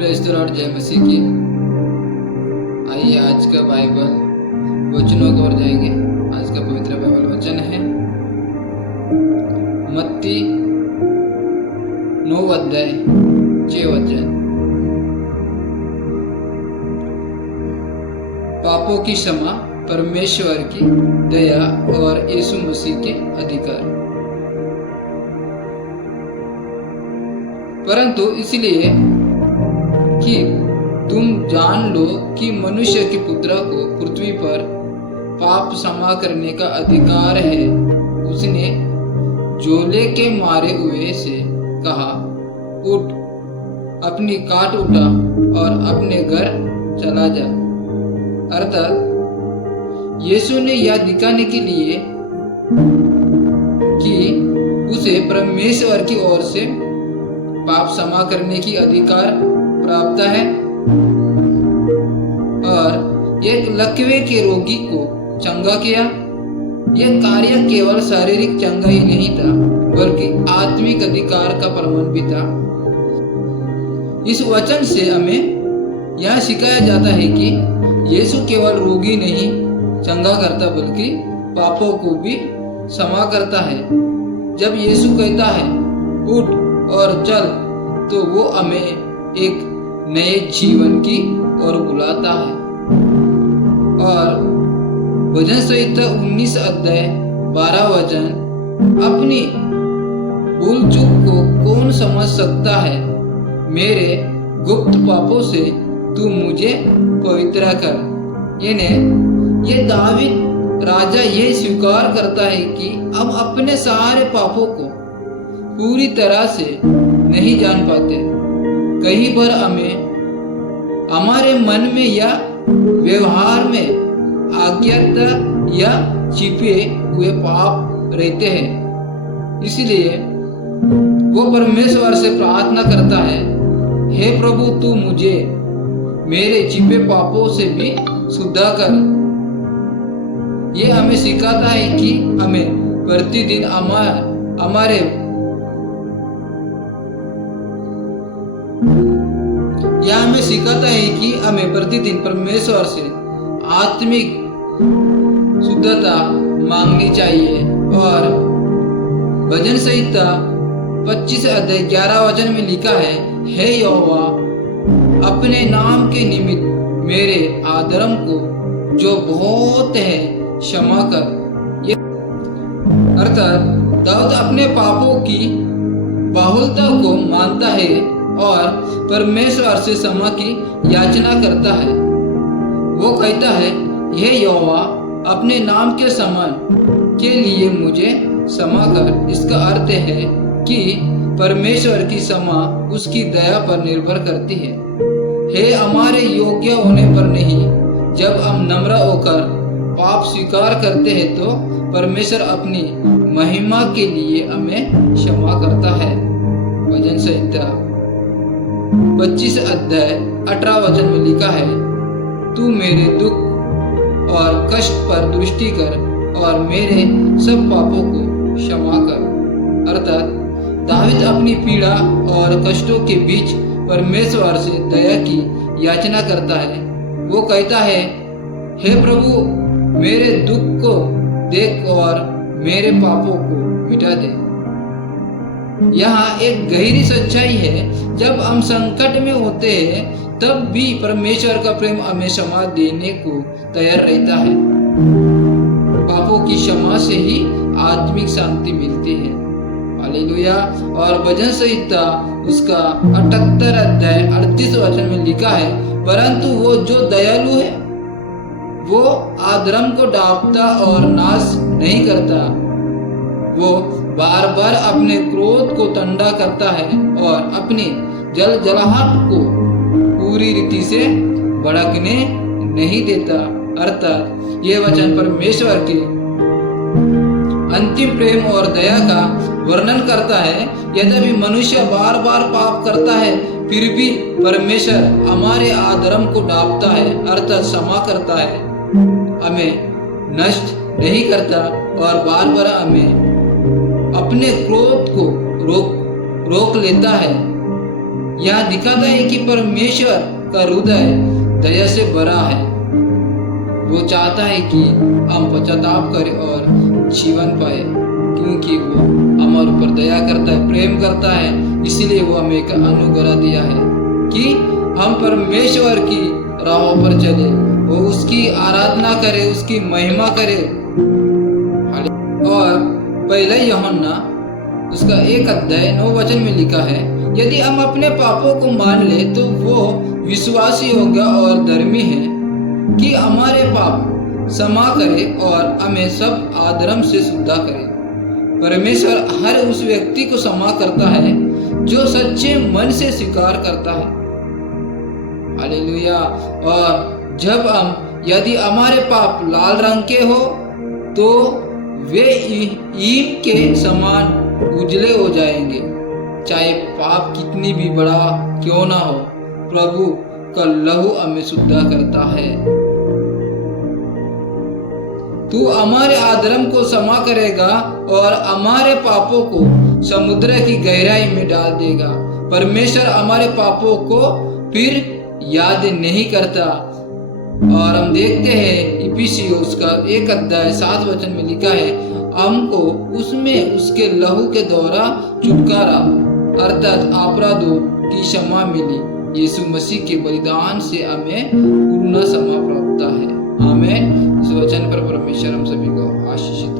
Praise the Lord, जय मसीह की। आइए आज का बाइबल वचनों की ओर जाएंगे। आज का पवित्र बाइबल वचन है मत्ती 9 अध्याय 6 वचन। पापों की क्षमा, परमेश्वर की दया और यीशु मसीह के अधिकार। परंतु इसलिए कि तुम जान लो कि मनुष्य के पुत्र को पृथ्वी पर पाप क्षमा करने का अधिकार है। उसने जोले के मारे हुए से कहा, उठ, अपनी काट उठा और अपने घर चला जा। अर्थात यीशु ने यह दिखाने के लिए कि उसे परमेश्वर की ओर से पाप क्षमा करने की अधिकार प्राप्त है और एक लकवे के रोगी को चंगा किया। यह कार्य केवल शारीरिक चंगा ही नहीं था, बल्कि आत्मिक अधिकार का प्रमाण भी था। इस वचन से हमें यह सिखाया जाता है कि यीशु केवल रोगी नहीं चंगा करता, बल्कि पापों को भी क्षमा करता है। जब यीशु कहता है उठ और चल, तो वो हमें एक नए जीवन की ओर बुलाता है। और भजन संहिता 19 अध्याय 12 वचन, अपनी भूल चूक को कौन समझ सकता है, मेरे गुप्त पापों से तू मुझे पवित्र कर। ये दावीद राजा ये स्वीकार करता है कि हम अपने सारे पापों को पूरी तरह से नहीं जान पाते। कहीं पर हमें हमारे मन में या व्यवहार में अज्ञात या छिपे हुए पाप रहते हैं। इसलिए वो परमेश्वर से प्रार्थना करता है, हे प्रभु, तू मुझे मेरे छिपे पापों से भी शुद्ध कर। ये हमें सिखाता है कि हमें प्रतिदिन हमें प्रतिदिन परमेश्वर से आत्मिक शुद्धता मांगनी चाहिए। और भजन संहिता 25 अध्याय 11 वचन में लिखा है, हे यहोवा, अपने नाम के निमित्त मेरे अधर्म को जो बहुत है क्षमा कर। अर्थात दाऊद अपने पापों की बहुलता को मानता है और परमेश्वर से क्षमा की याचना करता है। वो कहता है, हे यहोवा, अपने नाम के समान के लिए मुझे क्षमा कर। इसका अर्थ है कि परमेश्वर की क्षमा उसकी दया पर निर्भर करती है। हे हमारे योग्य होने पर नहीं, जब हम नम्र होकर पाप स्वीकार करते हैं तो परमेश्वर अपनी महिमा के लिए हमें क्षमा करता है। भजन संहिता 25 अध्याय 18 वचन में लिखा है, तू मेरे दुख और कष्ट पर दृष्टि कर और मेरे सब पापों को क्षमा कर। अर्थात दावीद अपनी पीड़ा और कष्टों के बीच परमेश्वर से दया की याचना करता है। वो कहता है, हे प्रभु, मेरे दुख को देख और मेरे पापों को मिटा दे। यहाँ एक गहरी सच्चाई है, जब हम संकट में होते हैं तब भी परमेश्वर का प्रेम हमें क्षमा देने को तैयार रहता है। पापों की क्षमा से ही आत्मिक शांति मिलती है। हालेलुया। और भजन संहिता उसका 78 अध्याय 38 वचन में लिखा है, परंतु वो जो दयालु है वो अधर्म को ढांपता और नाश नहीं करता। वो बार बार अपने क्रोध को ठंडा करता है और अपनी जलजलाहट को पूरी रीति से भड़कने नहीं देता। अर्थात ये वचन परमेश्वर के अंतिम प्रेम और दया का वर्णन करता है। यद्यपि मनुष्य बार बार पाप करता है, फिर भी परमेश्वर हमारे अधर्म को ढांपता है, अर्थात क्षमा करता है, हमें नष्ट नहीं करता और बार बार हमें अपने क्रोध को रोक लेता है। यह दिखाता है कि परमेश्वर का हृदय दया से भरा है। वो चाहता है कि हम पश्चाताप करें और जीवन पाए, क्योंकि वो हमारे ऊपर दया करता है, प्रेम करता है। इसीलिए वो हमें एक अनुग्रह दिया है कि हम परमेश्वर की राहों पर चले, वो उसकी आराधना करे, उसकी महिमा करे। और पहले यूहन्ना उसका 1:9 में लिखा है, यदि हम अपने पापों को मान ले तो वो विश्वासी होगा और धर्मी है कि हमारे पाप क्षमा करे और हमें सब अधर्म से शुद्ध करे। परमेश्वर हर उस व्यक्ति को क्षमा करता है जो सच्चे मन से स्वीकार करता है। हालेलुया। और जब यदि हमारे पाप लाल रंग के हो तो वे ईम के समान उजले हो जाएंगे। चाहे पाप कितनी भी बड़ा क्यों ना हो, प्रभु का लहू हमें शुद्ध करता है। तू हमारे अधर्म को क्षमा करेगा और हमारे पापों को समुद्र की गहराई में डाल देगा। परमेश्वर हमारे पापों को फिर याद नहीं करता। और हम देखते हैं इफिसियों का 1:7 में लिखा है, हमको उसमें उसके लहू के द्वारा छुटकारा अर्थात अपराधों की क्षमा मिली। यीशु मसीह के बलिदान से हमें पूर्ण क्षमा प्राप्त है। आमीन। इस वचन पर परमेश्वर हम सभी को आशीषित